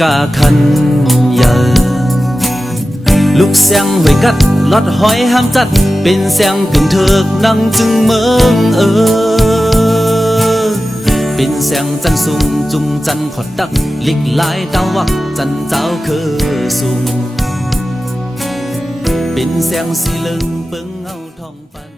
กาคันเยอลูกเสียงหวยกัดลอดหอยห้ามจัดเป็นเสียงกึ่งเถิกนั่งจึงเมืองเป็นเสียงจันสูงจุงจันขอดดักลิกลายตาวักจันเจ้าคือสูงเป็นเสียงสีเหลืองเปิงเงาทองปัน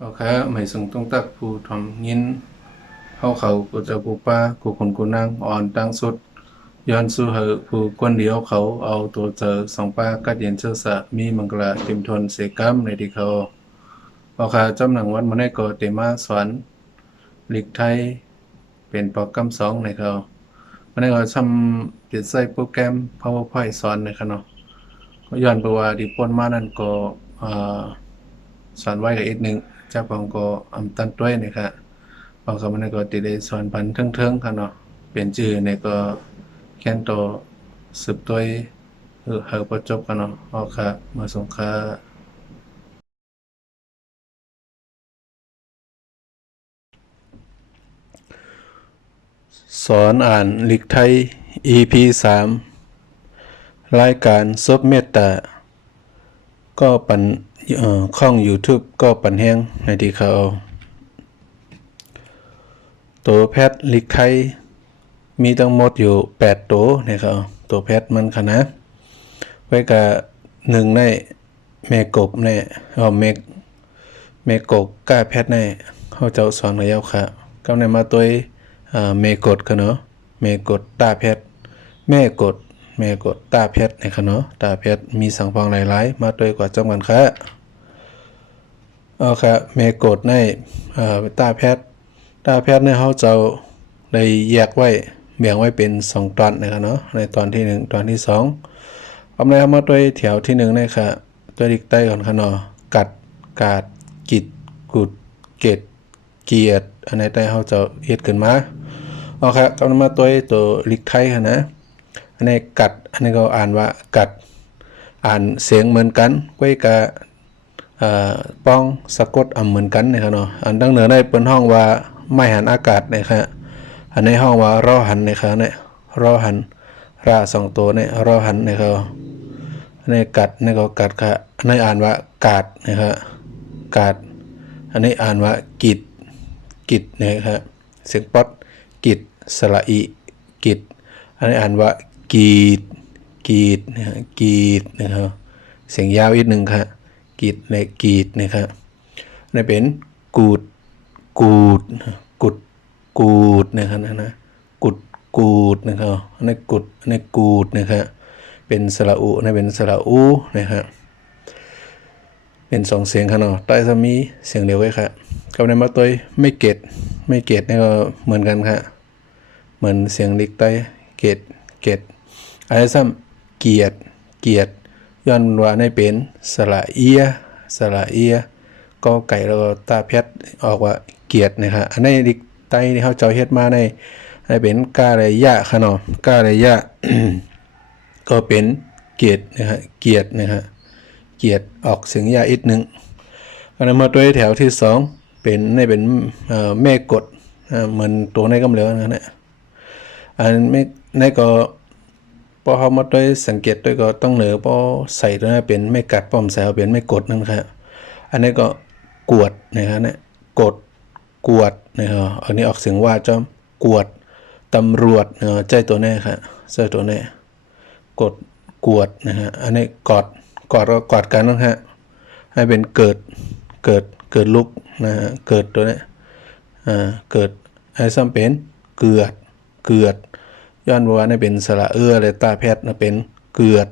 โอเคไม่ส่งต้องตักผู้ทำยินเขากูจะกูป้ากูคนกูนั่งอ่อนตั้งสุดย้อนสู้เหอผู้กวนเดียวเขาเอาตัวเจอสองป้ากัดเย็นเชื่อสะมีมังกรเต็มทนเสกัมในที่เขาโอเคจำหนังวัดมาได้ก็เตมาสอนหลีกไทยเป็นโปรแกรม2ในเขามาได้ก็ทำเปลี่ยนใส่โปรแกรม PowerPoint สอนในเขาเนาะก็ย้อนไปว่าที่ปนมานั่นก็สอนไว้กับอีกหนึ่งเจ้าของก็ตันด้วยนะครับพอเขามันก็ติดได้สอนพันเทิงๆค่ะเนาะเปลี่ยนชื่อในก็แค่นตัวสืบด้วยเฮาประจบกันเนาะโอเคมาส่งค่ะสอนอ่านหลีกไทย EP 3รายการซบเมตตาก็ปันช่อง YouTube ก็ปันแห้งในที่เขาตัวแพทลิกไทยมีทั้งหมดอยู่8ตัวนะครับตัวแพทมันคณะไว้กับ1ในแม่กบในแม่กบก้าแพทในเขาเจ้าสอนระยะค่ะก็ในมาตัวแม่กดกันเนาะแม่กดตาแพทแม่กดตาแพทนะครับเนาะตาแพทมีสังฟองหลายๆมาตัวกว่าจำกันค่ะเอาค่ะแม่กดในตาแพทเนี่ยเขาจะได้แยกไว้แบ่งไว้เป็น2ตอนนะครับเนาะในตอนที่1ตอนที่2เอาในมาตัวแถวที่1นี่ค่ะตัวดิกใต้ก่อนค่ะเนาะกัดกาดกิดกุดเกตเกียดอันในใต้เขาจะเฮ็ดขึ้นมาเอาค่ะกำลังมาตัวลิกไทยค่ะนะอันนี้กัดอันนี้ก็อ่านว่ากัดอ่านเสียงเหมือนกันไว้กับป้องสะกดเหมือนกันนะครับเนาะอันดังเหนือในเปิ้นห้องว่าไม่หันอากาศนะครับอันในห้องว่ารอหันนะครับเนี่ยรอหันรา2ตัวเนี่ยรอหันนะครับอันนี้กัดนี่ก็กัดค่ะอันนี้อ่านว่ากาดนะครับกาดอันนี้อ่านว่ากิดนะครับเสียงป๊อดกิดสระอีกิดอันนี้อ่านว่ากีดนะกีดนะครับเสียงยาวอีกหนึ่งค่ะกีดในกีดนะครับนี่เป็นกูดนะครับนะกูดนะครับอันนี้กุดอันนี้กูดนะครับเป็นสระอุนี่เป็นสระอูนะครับเป็น2เสียงค่ะเนาะใต้จะมีเสียงเดียวไว้ค่ะกับในมาตัวไม่เกตนี่ก็เหมือนกันค่ะเหมือนเสียงลิกใต้เกตอะไรซ้ำเกียดย้อนว่าในเป็นสระเอียก็ไก่แล้วก็ตาเพชรออกว่าเกียดนะครับอันนี้ลิกใต้ที่เขาเจ้าเฮ็ดมาในเป็นกาเลยะค่ะเนาะกาเลยะ ก็เป็นเกียดนะครับเกียดออกเสียงยาอีกหนึ่งอันนั้นมาตัวแถวที่2เป็นแม่กดเหมือนตัวในกำเหลืองนะเนี่ยอันไม่ในก็พอเขามาตัวสังเกตด้วยก็ต้องเหนือพอใส่ตัวนั้นเป็นไม่กัดป้อมใส่เอาเป็นไม่กดนั่นครับอันนี้ก็กวดนะครับเนี่ยกวดนะครับอันนี้ออกเสียงว่าจอมกวดตำรวจใจตัวแน่ครับใจตัวแน่กวดนะฮะอันนี้กอดก็กันนะฮะให้เป็นเกิดลุกนะฮะเกิดตัวนี้เกิดให้ซ้ำเป็นเกือดย้อนว่านี่เป็นสระเลยตาแพทย์นะเป็นเกือด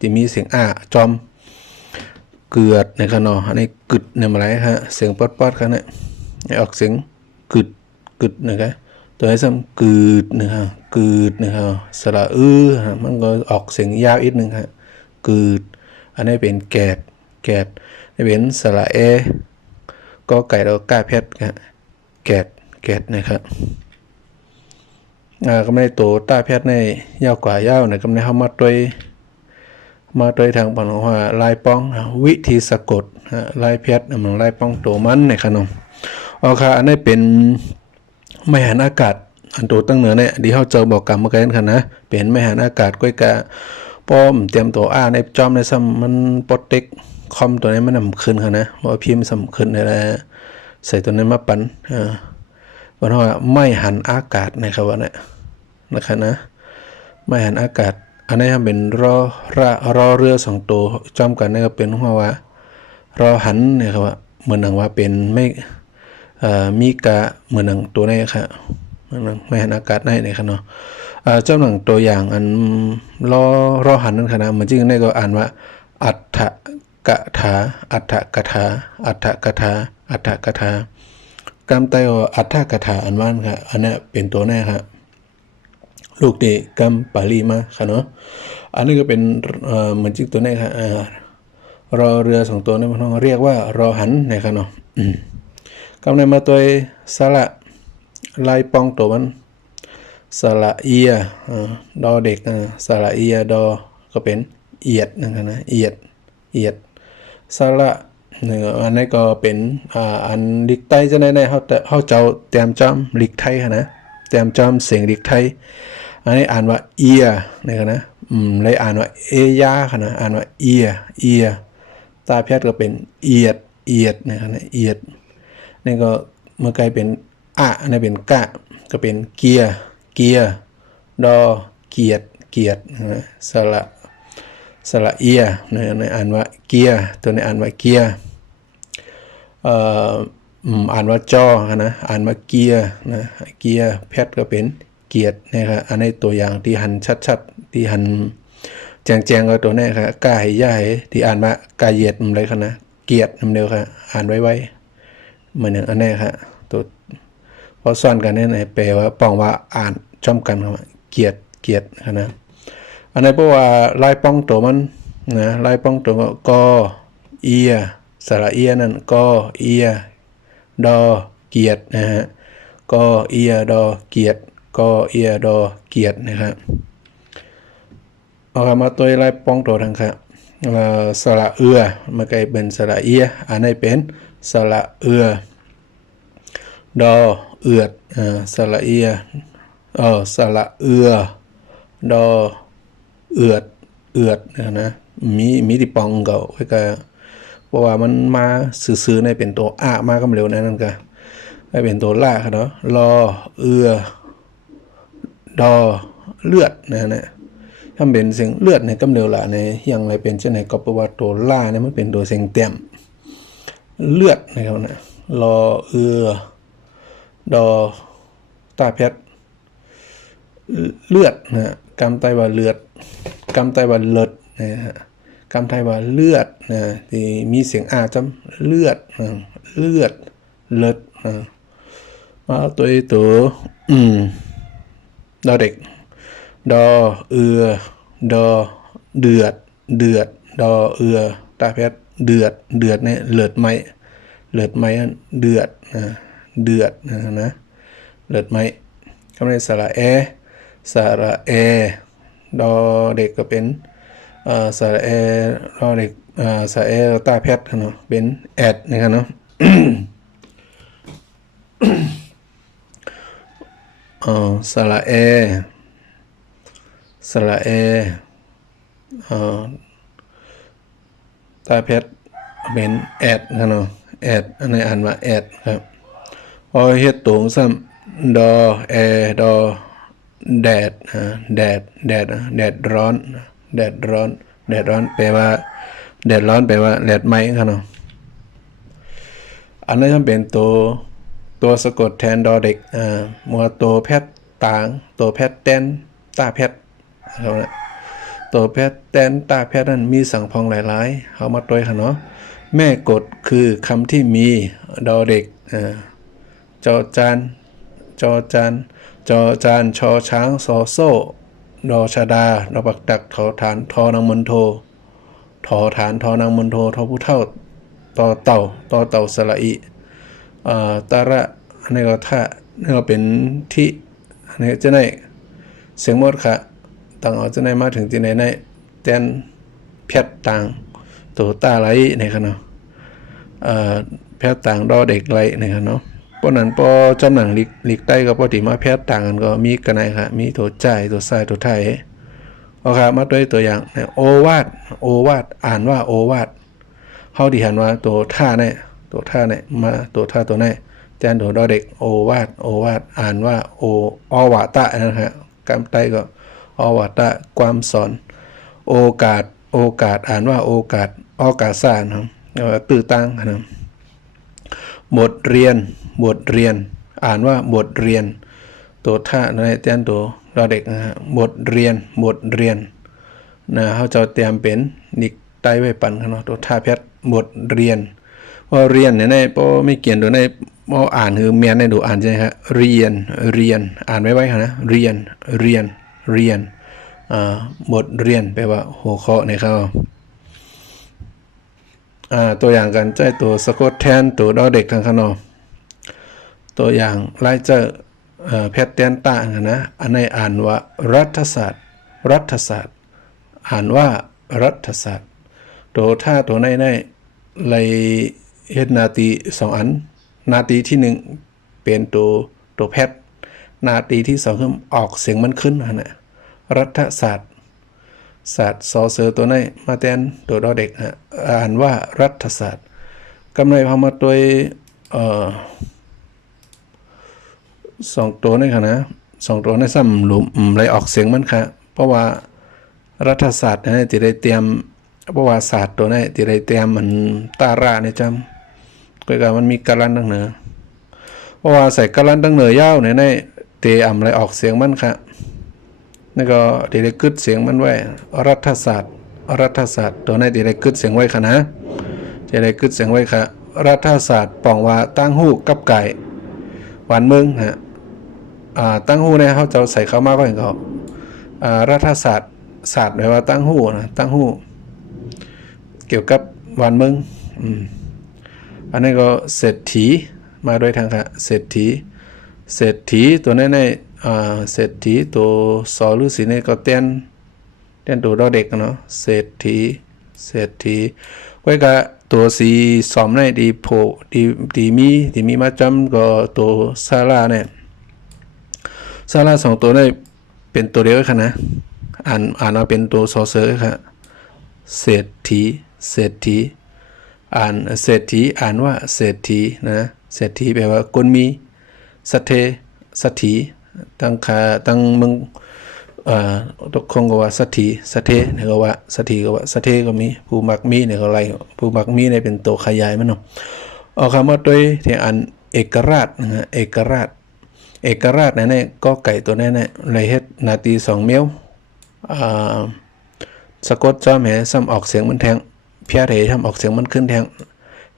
จะมีเสียงจอมเกือดในขนออันนี้กึดเนี่ยมาไรฮะเสียงป๊อดครับเนี่ยออกเสียงกึดนะครับตัวให้ซ้ำกึดนะครับสระมันก็ออกเสียงยาวอีกนึงฮะกึดอันนี้เป็นแกดนี่เป็นสระก็ไก่เราก้าเพชรแกดนะครับก็ไม่ได้โตตาเพชรในยาวกว่ายาวนะก็ไม่ได้เข้ามาด้วยทางปัญหาลายป้องวิธีสะกดลายเพชรมันลายป้องโตมันในขนมเอาค่ะอันนี้เป็นไม่หันอากาศ อันตัวตั้งเหนือเนี่ยดีเฮาเจอบอกกรรมมากันค่ะนะเป็นไม่หันอากาศก้อยกะป้อมเตรียมตัวในจอมในซ้ำมันปดเต็กคอมตัวนี้มันนำขึ้นค่ะนะว่าพิมพ์สำคัญนี่แหละใส่ตัวนี้มาปั่นวันว่าไม่หันอากาศนะครับว่าเนี่ยนะคะนะไม่หันอากาศอันนี้เป็นรอเรือ2ตัวจอมกันนี่ก็เป็นว่ารอหันเนี่ยครับว่าเหมือนหนังว่าเป็นไม่มีกะเหมือนหนังตัวนี้ค่ะไม่หันอากาศได้เนี่ยครับเนาะเจ้าหนังตัวอย่างอันรอหันนั่นค่ะนะมันจริงนี่ก็อ่านว่าอัฏฐกถาอัฏฐกถาอัฏฐกถาอัฏฐกถากำไตว่าอัฏฐกถาอันว่านค่ะอันนี้เป็นตัวแน่ครับลูกเด็กกำปาลีมาค่ะเนาะอันนี้ก็เป็นเหมือนจิกตัวแน่ค่ะรอเรือ2ตัวนี่มันต้องเรียกว่ารอหันนะครับเนาะกำในมาตัวสระลายปองตัวมันสระเอียดอเด็กสระเอียดอก็เป็นเอียดนะครับนะเอียดสระนี่อันนี้ก็เป็นอันลิกไทยจะได้เขาเจ้าเตรียมจำลิกไทยค่ะนะเตรียมจำเสียงลิกไทยอันนี้อ่านว่าเอียนะครับนะเลยอ่านว่าเอยาค่ะนะอ่านว่าเอียตาแพทย์ก็เป็นเอียดนะครับนะเอียดนี่ก็เมื่อไกลเป็นอันนี้เป็นกะก็เป็นเกียดอเกียดนะสระเอียนี่อ่านว่าเกียตัวนี้อ่านว่าเกียอ่านว่าจอนะอ่านว่าเกียนะเกียแพทย์ก็เป็นเกียรตินะครับอันนี้ตัวอย่างที่หันชัดๆที่หันแจงๆก็ตัวนี้ครับกายย่ายที่อ่านว่ากายเหยียดอะไรครับนะเกียรตินำเดียวครับอ่านไว้เหมือนอย่างอันนี้ครับตัวพอซ่อนกันนี่แปลว่าป้องว่าอ่านจ้อมกันครับเกียรติครับนะอันนี้เพราะว่าลายป้องตัวมันนะลายป้องตัวก็เอียสระเอียนั่นก็เอียดอเกียรตินะฮะก็เอียดอเกียรติก็เอียดอเกียรตินะครับเอามาตัวลายป้องตัวทางครับสระเอือมันกลายเป็นสระเอียอันนี้เป็นสระเอือดอเอือดสระเอียสระเอือดอเอือดนะมีที่ปองเก่าไว้ก็เพราะว่ามันมาซื่อๆในเป็นตัวมากำเร็วนั่นก็ได้เป็นตัวล่าครับเนาะรอเอือดอเลือดนะถ้าเป็นเสียงเลือดในกำเร็วละในอย่างไรเป็นเช่นไหนก็เพราะว่าตัวล่าเนี่ยมันเป็นตัวเสียงเต็มเลือดนะครับนะรอเอือดอตาเพชรเลือดนะกำไตว่าเลือดกำไตว่าเลือดนะฮะกำไทยว่าเลือดนะที่มีเสียงจำเลือดเลือดมาตัวดอเด็กดอเอือดอเดือดดอเอือตาเพชรเดือดเนี่ยเลือดไหมเดือดนะเลือดไหมคำในสระเอดอเด็กก็เป็นสระเอรอเด็กสระเอตาแพทย์เนาะเป็นแอดนะครับเนาะ สระเอตาแพทย์เป็นแอดนะครับเนาะแอดอันนี้อ่านว่าแอดครับพอเฮ็ดตรงซ้ำดอดอแดดร้อนแดดร้อนแปลว่าแดดร้อนแปลว่าแดดไหมครับเนาะอันนี้นเป็นตัวสะกดแทนดอเด็กมัวตัวแพทย์ต่างตัวแพทย์แตนตาแพทย์ครับนะตัวแพทย์แตนตาแพทย์นั้นมีสังพองหลายๆเอามาตัวครับเนาะแม่กฎคือคำที่มีดอเด็กจอจานชอช้างซอโซ่ดอชาดาดอปักดักทอฐานทอนางมณโททอฐานทอนางมณโททอผู้เท่าต่อเต่าสระอิตาระอันนี้ก็ท่านี่ก็เป็นที่อันนี้จะได้เสียงหมดค่ะต่างจะได้มาถึงที่ไหนในแตนแพทย์ต่างตัวตาไหลในขณะแพทย์ต่างดอเด็กไหลในขณะเนาะ ปอนั้นปอจำหนังลิกใต้กับปอติมาแพทย์ต่างกันก็มีกันไหนค่ะมีตัวจ่ายตัวซ้ายตัวไทยเอาค่ะมาด้วยตัวอย่างโอวาทอ่านว่าโอวาทเฮาที่หันว่าตัวท่าเนี่ยมาตัวท่าตัวไหนแทนตัวดอเด็กโอวาทอ่านว่าอวาตะนะฮะกำไตก็อวาตะความสอนโอกาสอ่านว่าโอกาสารครับตื้อตั้งนะบทเรียนอ่านว่าบทเรียนตัวท่าในแทนตัวดอเด็กนะฮะบทเรียนนะเขาจะเตรียมเป็นนิกไตไว้ปั่นกันเนาะตัวท่าแพทย์บทเรียนว่าเรียนเนี่ยในพอไม่เขียนตัวในพออ่านคือเมียนในดูอ่านใช่ไหมครับเรียนอ่านไว้ค่ะนะเรียนบทเรียนแปลว่าหัวข้อในเขาตัวอย่างกันใจตัวสะกดแทนตัวดอเด็กทางข้างนอกตัวอย่างไล่เจอแพทย์เตียนต่างนะอันในอ่านว่ารัฐศาสตร์อ่านว่ารัฐศาสตร์ตัวท่าตัวในเลยเฮ็ดนาที2อันนาทีที่1เป็นตัวแพทย์นาทีที่2คือออกเสียงมันขึ้นนะรัฐศาสตร์สอเสือตัวในมาแทนตัวดอเด็กนะอ่านว่ารัฐศาสตร์กำไรพอมาตัว2ตัวนี่ค่ะนะ2ตัวในซ้ำหลุมเลยออกเสียงมันค่ะเพราะว่ารัฐศาสตร์เนี่ยจะได้เตรียมประวัติศาสตร์ตัวนี้ที่ได้เตรียมมันตาราเนี่ยจำก็คือมันมีกาลันดังเหนือเพราะว่าใส่กาลันดังเหนือยาวในเตะอ่ำอะไรออกเสียงมันค่ะนี่ก็ที่ได้กึดเสียงมันไว้รัฐศาสตร์ตัวนี้ที่ได้กึดเสียงไว้ค่ะนะจะได้กึดเสียงไว้ค่ะรัฐศาสตร์ปองว่าตั้งหู้กับไก่หวานเมืองฮะตั้งหู้เนี่ยเขาจะใส่เข้ามาก็เห็นเขารัฐศาสตร์แปลว่าตั้งหู้นะตั้งหู้เกี่ยวกับวันเมืองอันนี้ก็เศรษฐีมาด้วยทางค่ะเศรษฐีตัวนี้ในเศรษฐีตัวสอหรือสีนี่ก็เต้นตัวดอเด็กเนาะเศรษฐีไว้กับตัวสีสอมในดีโพดีมีมาจำก็ตัวซาลาเนี่ยซาลา2ตัวได้เป็นตัวเดียวกันนะอ่านมาเป็นตัวสอเสือค่ะเศรษฐีอ่านเศรษฐีอ่านว่าเศรษฐีนะเศรษฐีแปลว่าคนมีสัทถีตั้งมึงตกคงก็ว่าสัทถีเนี่ยก็ว่าสัทถีก็ว่าสัทเทก็มีผู้มักมีเนี่ยก็อะไรผู้มักมีเนี่ยเป็นตัวขยายมันเนาะเอาคำว่าด้วยที่อันเอกราชนะฮะเอกราชเนี่ยก็ไก่ตัวนี้เนี่ยเลยเฮ็ดนาที2เมียวสะกดจอมแหซ้ำออกเสียงมันแทงเพียรเหทำออกเสียงมันขึ้นแทง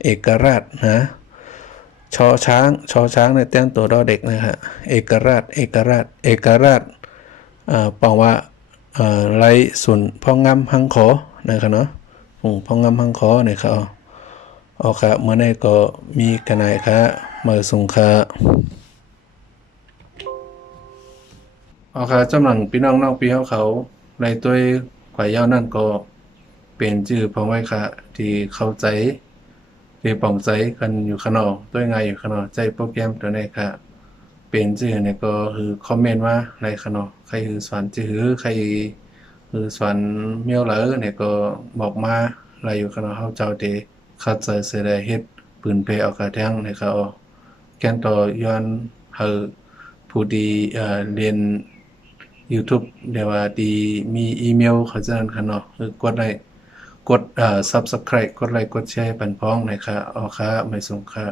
เอกราชนะชอช้างในแต้งตัวดอเด็กนะฮะเอกราชปองว่าไล่ส่วนพ่องำหังขอนะครับเนาะพ่องำหังขอเนี่ยเขาเอาค่ะเมื่อไหร่ก็มีกันไหนค่ะมาส่งค่ะเอาค่ะจำหลังพี่น้องพี่เขาในตัวข่อยยาวนั่นก็เป็นชื่อพองไว้ค่ะที่เข้าใจที่ปองใจกันอยู่ข้างนอกตัวไงอยู่ข้างนอกใจโปรแกรมตัวไหนค่ะเป็นชื่อเนี่ยก็คือคอมเมนต์ว่าในข้างนอกใครคือสอนชื่อใครคือสอนเมียวเหลอเนี่ยก็บอกมาอะไรอยู่ข้างนอกเฮาเจ้าเตเข้าใจเสียได้เฮ็ดปืนเพเอากระแทงในเขาแกนต่อย้อนเฮาผู้ดีเรียน YouTube เดี๋ยวว่าดีมีอีเมลเขาจะนั่นค่ะเนาะคือกดไลค์กดSubscribe กดไลค์กดแชร์ปันพ้องหน่อยค่ะเอาค่ะไม่ส่งค่ะ